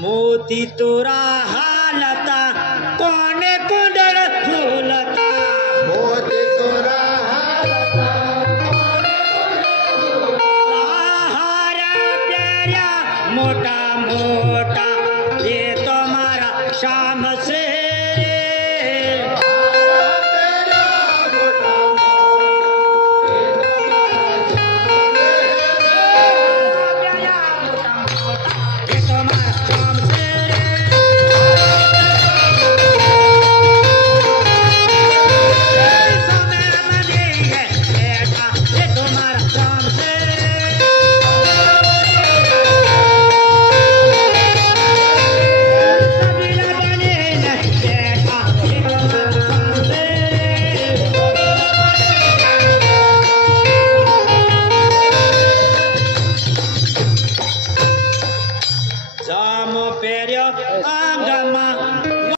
मोती तोरा हालता कोने कुंडल झूलता मोती तोरा हालता आहार प्यारा मोटा मोटा ये तुम्हारा शाम से जामो पेरियो आंगमा